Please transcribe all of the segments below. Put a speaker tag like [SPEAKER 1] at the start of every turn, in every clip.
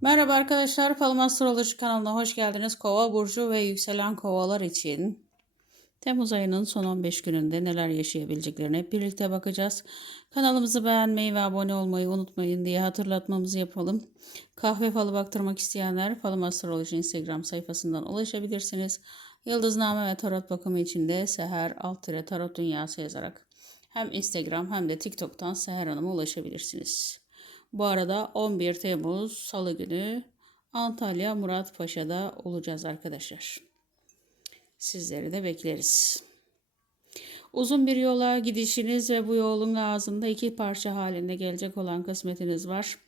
[SPEAKER 1] Merhaba arkadaşlar, Falım Astroloji kanalına hoş geldiniz. Kova burcu ve yükselen kovalar için Temmuz ayının son 15 gününde neler yaşayabileceklerine hep birlikte bakacağız. Kanalımızı beğenmeyi ve abone olmayı unutmayın diye hatırlatmamızı yapalım. Kahve falı baktırmak isteyenler Falım Astroloji Instagram sayfasından ulaşabilirsiniz. Yıldızname ve tarot bakımı için de Seher alt tarot dünyası yazarak hem Instagram hem de TikTok'tan Seher Hanım'a ulaşabilirsiniz. Bu arada 11 Temmuz Salı günü Antalya Muratpaşa'da olacağız arkadaşlar. Sizleri de bekleriz. Uzun bir yola gidişiniz ve bu yolun ağzında iki parça halinde gelecek olan kısmetiniz var.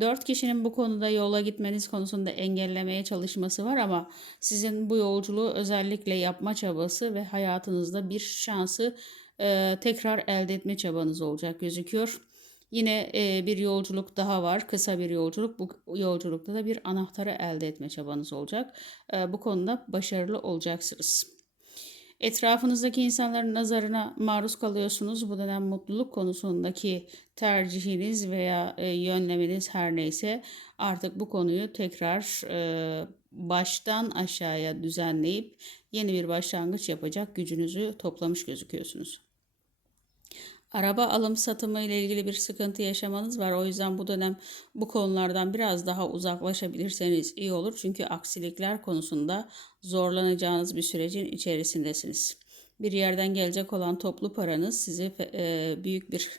[SPEAKER 1] Dört kişinin bu konuda yola gitmeniz konusunda engellemeye çalışması var ama sizin bu yolculuğu özellikle yapma çabası ve hayatınızda bir şansı e, tekrar elde etme çabanız olacak gözüküyor. Yine e, bir yolculuk daha var. Kısa bir yolculuk. Bu yolculukta da bir anahtarı elde etme çabanız olacak. E, bu konuda başarılı olacaksınız. Etrafınızdaki insanların nazarına maruz kalıyorsunuz. Bu dönem mutluluk konusundaki tercihiniz veya e, yönleminiz her neyse artık bu konuyu tekrar e, baştan aşağıya düzenleyip yeni bir başlangıç yapacak gücünüzü toplamış gözüküyorsunuz. Araba alım satımı ile ilgili bir sıkıntı yaşamanız var. O yüzden bu dönem bu konulardan biraz daha uzaklaşabilirseniz iyi olur. Çünkü aksilikler konusunda zorlanacağınız bir sürecin içerisindesiniz. Bir yerden gelecek olan toplu paranız sizi e, büyük bir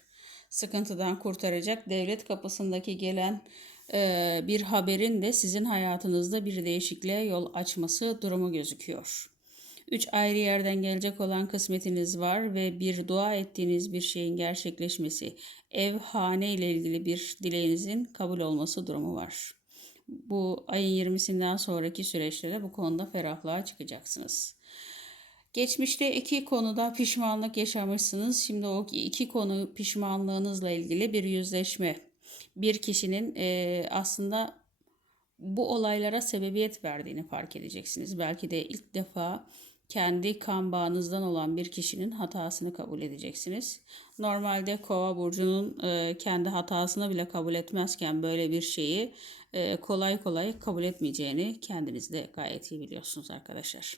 [SPEAKER 1] sıkıntıdan kurtaracak. Devlet kapısındaki gelen e, bir haberin de sizin hayatınızda bir değişikliğe yol açması durumu gözüküyor. Üç ayrı yerden gelecek olan kısmetiniz var ve bir dua ettiğiniz bir şeyin gerçekleşmesi, ev, hane ile ilgili bir dileğinizin kabul olması durumu var. Bu ayın 20'sinden sonraki süreçte de bu konuda ferahlığa çıkacaksınız. Geçmişte iki konuda pişmanlık yaşamışsınız. Şimdi o iki konu pişmanlığınızla ilgili bir yüzleşme. Bir kişinin e, aslında bu olaylara sebebiyet verdiğini fark edeceksiniz. Belki de ilk defa kendi kan bağınızdan olan bir kişinin hatasını kabul edeceksiniz. Normalde Kova burcunun e, kendi hatasını bile kabul etmezken böyle bir şeyi e, kolay kolay kabul etmeyeceğini kendiniz de gayet iyi biliyorsunuz arkadaşlar.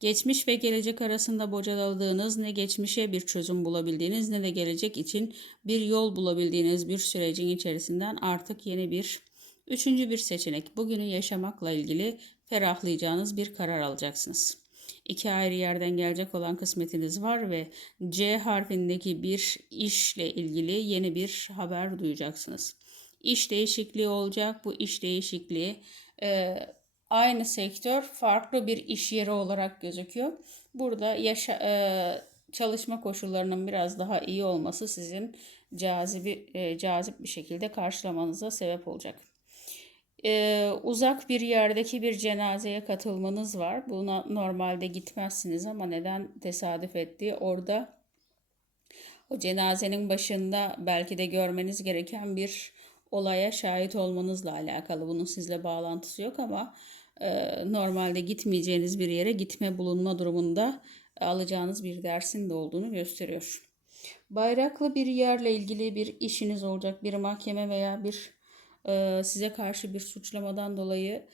[SPEAKER 1] Geçmiş ve gelecek arasında bocaladığınız ne geçmişe bir çözüm bulabildiğiniz ne de gelecek için bir yol bulabildiğiniz bir sürecin içerisinden artık yeni bir üçüncü bir seçenek bugünü yaşamakla ilgili ferahlayacağınız bir karar alacaksınız iki ayrı yerden gelecek olan kısmetiniz var ve C harfindeki bir işle ilgili yeni bir haber duyacaksınız. İş değişikliği olacak. Bu iş değişikliği e, aynı sektör farklı bir iş yeri olarak gözüküyor. Burada yaşa, e, çalışma koşullarının biraz daha iyi olması sizin cazibi, e, cazip bir şekilde karşılamanıza sebep olacak e, uzak bir yerdeki bir cenazeye katılmanız var. Buna normalde gitmezsiniz ama neden tesadüf etti? Orada o cenazenin başında belki de görmeniz gereken bir olaya şahit olmanızla alakalı. Bunun sizle bağlantısı yok ama e, normalde gitmeyeceğiniz bir yere gitme bulunma durumunda alacağınız bir dersin de olduğunu gösteriyor. Bayraklı bir yerle ilgili bir işiniz olacak. Bir mahkeme veya bir e, size karşı bir suçlamadan dolayı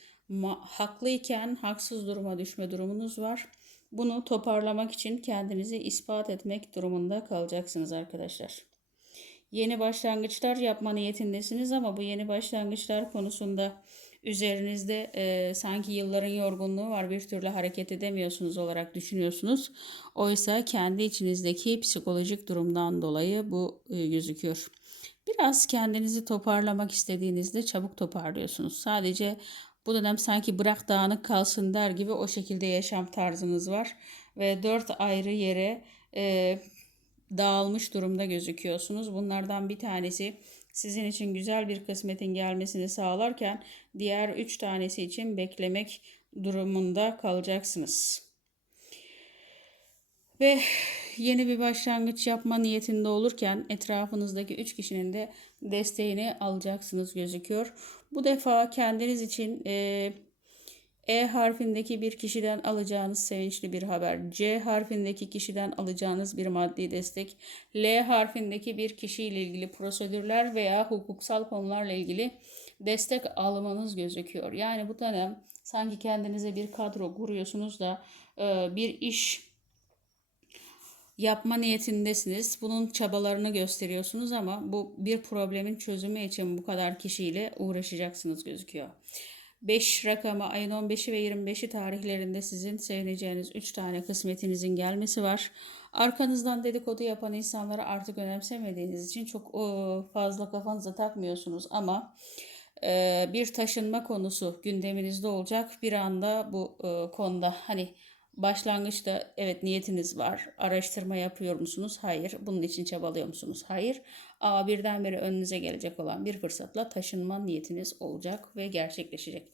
[SPEAKER 1] haklıyken haksız duruma düşme durumunuz var. Bunu toparlamak için kendinizi ispat etmek durumunda kalacaksınız arkadaşlar. Yeni başlangıçlar yapma niyetindesiniz ama bu yeni başlangıçlar konusunda üzerinizde e, sanki yılların yorgunluğu var bir türlü hareket edemiyorsunuz olarak düşünüyorsunuz. Oysa kendi içinizdeki psikolojik durumdan dolayı bu e, gözüküyor. Biraz kendinizi toparlamak istediğinizde çabuk toparlıyorsunuz. Sadece bu dönem sanki bırak dağınık kalsın der gibi o şekilde yaşam tarzınız var. Ve dört ayrı yere e, dağılmış durumda gözüküyorsunuz. Bunlardan bir tanesi sizin için güzel bir kısmetin gelmesini sağlarken diğer üç tanesi için beklemek durumunda kalacaksınız. Ve yeni bir başlangıç yapma niyetinde olurken etrafınızdaki üç kişinin de desteğini alacaksınız gözüküyor. Bu defa kendiniz için e, E harfindeki bir kişiden alacağınız sevinçli bir haber. C harfindeki kişiden alacağınız bir maddi destek. L harfindeki bir kişiyle ilgili prosedürler veya hukuksal konularla ilgili destek almanız gözüküyor. Yani bu dönem sanki kendinize bir kadro kuruyorsunuz da e, bir iş yapma niyetindesiniz. Bunun çabalarını gösteriyorsunuz ama bu bir problemin çözümü için bu kadar kişiyle uğraşacaksınız gözüküyor. 5 rakamı ayın 15'i ve 25'i tarihlerinde sizin sevineceğiniz 3 tane kısmetinizin gelmesi var. Arkanızdan dedikodu yapan insanları artık önemsemediğiniz için çok fazla kafanıza takmıyorsunuz ama e, bir taşınma konusu gündeminizde olacak. Bir anda bu e, konuda hani Başlangıçta evet niyetiniz var. Araştırma yapıyor musunuz? Hayır. Bunun için çabalıyor musunuz? Hayır. Ama birdenbire önünüze gelecek olan bir fırsatla taşınma niyetiniz olacak ve gerçekleşecek.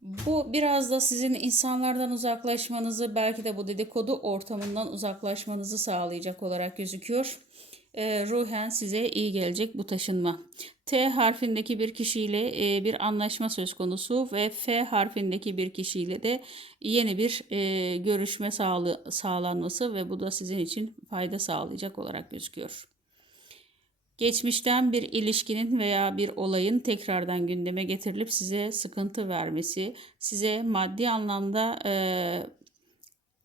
[SPEAKER 1] Bu biraz da sizin insanlardan uzaklaşmanızı belki de bu dedikodu ortamından uzaklaşmanızı sağlayacak olarak gözüküyor e, ruhen size iyi gelecek bu taşınma. T harfindeki bir kişiyle e, bir anlaşma söz konusu ve F harfindeki bir kişiyle de yeni bir e, görüşme sağlı, sağlanması ve bu da sizin için fayda sağlayacak olarak gözüküyor. Geçmişten bir ilişkinin veya bir olayın tekrardan gündeme getirilip size sıkıntı vermesi, size maddi anlamda e,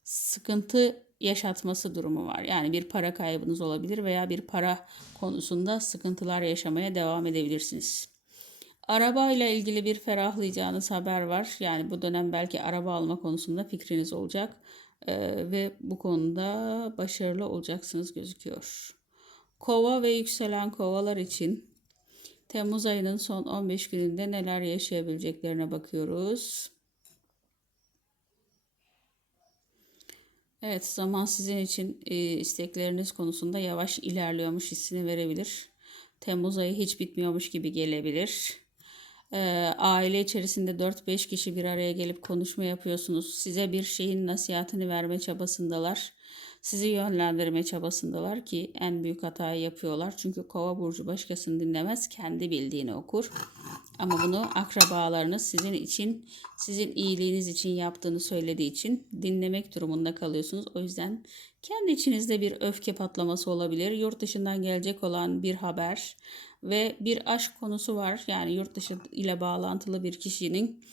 [SPEAKER 1] sıkıntı yaşatması durumu var. Yani bir para kaybınız olabilir veya bir para konusunda sıkıntılar yaşamaya devam edebilirsiniz. Araba ile ilgili bir ferahlayacağınız haber var. Yani bu dönem belki araba alma konusunda fikriniz olacak ee, ve bu konuda başarılı olacaksınız gözüküyor. Kova ve yükselen kovalar için Temmuz ayının son 15 gününde neler yaşayabileceklerine bakıyoruz. Evet, zaman sizin için e, istekleriniz konusunda yavaş ilerliyormuş hissini verebilir. Temmuz ayı hiç bitmiyormuş gibi gelebilir. E, aile içerisinde 4-5 kişi bir araya gelip konuşma yapıyorsunuz. Size bir şeyin nasihatini verme çabasındalar sizi yönlendirme çabasındalar ki en büyük hatayı yapıyorlar. Çünkü kova burcu başkasını dinlemez, kendi bildiğini okur. Ama bunu akrabalarınız sizin için, sizin iyiliğiniz için yaptığını söylediği için dinlemek durumunda kalıyorsunuz. O yüzden kendi içinizde bir öfke patlaması olabilir. Yurt dışından gelecek olan bir haber ve bir aşk konusu var. Yani yurt dışı ile bağlantılı bir kişinin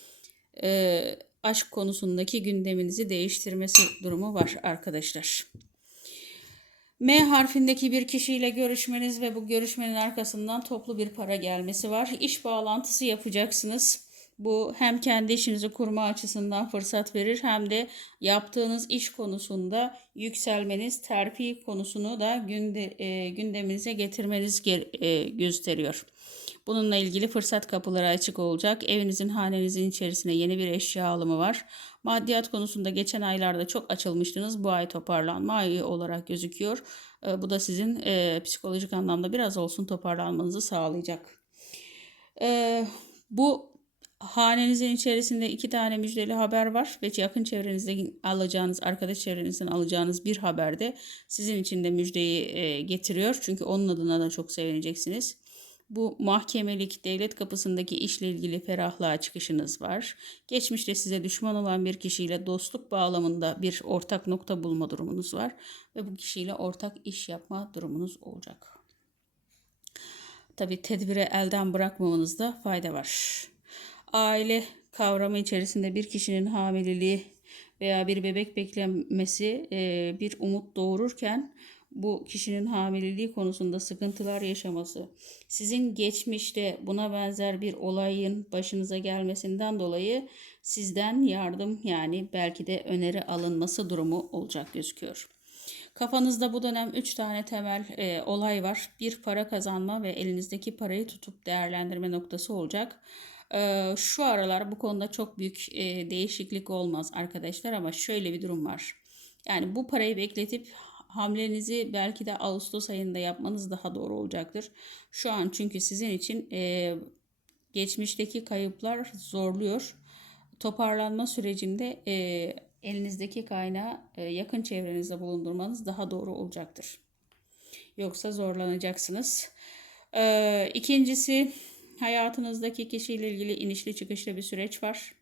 [SPEAKER 1] e, aşk konusundaki gündeminizi değiştirmesi durumu var arkadaşlar. M harfindeki bir kişiyle görüşmeniz ve bu görüşmenin arkasından toplu bir para gelmesi var. İş bağlantısı yapacaksınız. Bu hem kendi işinizi kurma açısından fırsat verir hem de yaptığınız iş konusunda yükselmeniz, terfi konusunu da günde, e, gündeminize getirmeniz e, gösteriyor. Bununla ilgili fırsat kapıları açık olacak. Evinizin, hanenizin içerisine yeni bir eşya alımı var. Maddiyat konusunda geçen aylarda çok açılmıştınız. Bu ay toparlanma ayı olarak gözüküyor. E, bu da sizin e, psikolojik anlamda biraz olsun toparlanmanızı sağlayacak. E, bu hanenizin içerisinde iki tane müjdeli haber var ve yakın çevrenizde alacağınız, arkadaş çevrenizden alacağınız bir haber de sizin için de müjdeyi e, getiriyor. Çünkü onun adına da çok sevineceksiniz. Bu mahkemelik devlet kapısındaki işle ilgili ferahlığa çıkışınız var. Geçmişte size düşman olan bir kişiyle dostluk bağlamında bir ortak nokta bulma durumunuz var ve bu kişiyle ortak iş yapma durumunuz olacak. Tabi tedbire elden bırakmamanızda fayda var. Aile kavramı içerisinde bir kişinin hamileliği veya bir bebek beklemesi bir umut doğururken bu kişinin hamileliği konusunda sıkıntılar yaşaması, sizin geçmişte buna benzer bir olayın başınıza gelmesinden dolayı sizden yardım yani belki de öneri alınması durumu olacak gözüküyor. Kafanızda bu dönem 3 tane temel e, olay var. Bir para kazanma ve elinizdeki parayı tutup değerlendirme noktası olacak. Şu aralar bu konuda çok büyük değişiklik olmaz arkadaşlar ama şöyle bir durum var. Yani bu parayı bekletip hamlenizi belki de Ağustos ayında yapmanız daha doğru olacaktır. Şu an çünkü sizin için geçmişteki kayıplar zorluyor. Toparlanma sürecinde elinizdeki kaynağı yakın çevrenizde bulundurmanız daha doğru olacaktır. Yoksa zorlanacaksınız. E, ikincisi hayatınızdaki kişiyle ilgili inişli çıkışlı bir süreç var.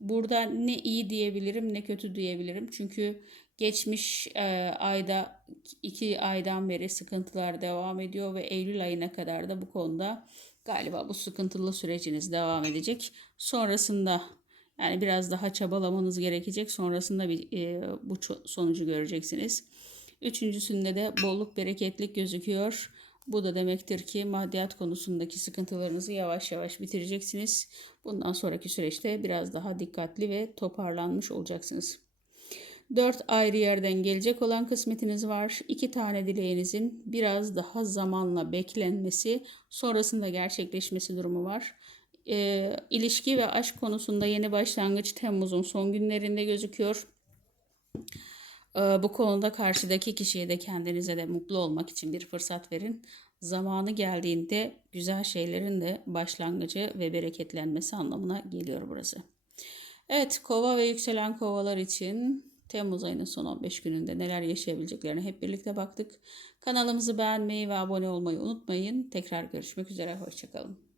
[SPEAKER 1] Burada ne iyi diyebilirim ne kötü diyebilirim. Çünkü geçmiş e, ayda iki aydan beri sıkıntılar devam ediyor ve Eylül ayına kadar da bu konuda galiba bu sıkıntılı süreciniz devam edecek. Sonrasında yani biraz daha çabalamanız gerekecek. Sonrasında bir, e, bu sonucu göreceksiniz. Üçüncüsünde de bolluk bereketlik gözüküyor. Bu da demektir ki maddiyat konusundaki sıkıntılarınızı yavaş yavaş bitireceksiniz. Bundan sonraki süreçte biraz daha dikkatli ve toparlanmış olacaksınız. Dört ayrı yerden gelecek olan kısmetiniz var. İki tane dileğinizin biraz daha zamanla beklenmesi, sonrasında gerçekleşmesi durumu var. Ee, ilişki ve aşk konusunda yeni başlangıç Temmuz'un son günlerinde gözüküyor. Ee, Bu konuda karşıdaki kişiye de kendinize de mutlu olmak için bir fırsat verin. Zamanı geldiğinde güzel şeylerin de başlangıcı ve bereketlenmesi anlamına geliyor burası. Evet, kova ve yükselen kovalar için Temmuz ayının son 15 gününde neler yaşayabileceklerine hep birlikte baktık. Kanalımızı beğenmeyi ve abone olmayı unutmayın. Tekrar görüşmek üzere, hoşçakalın.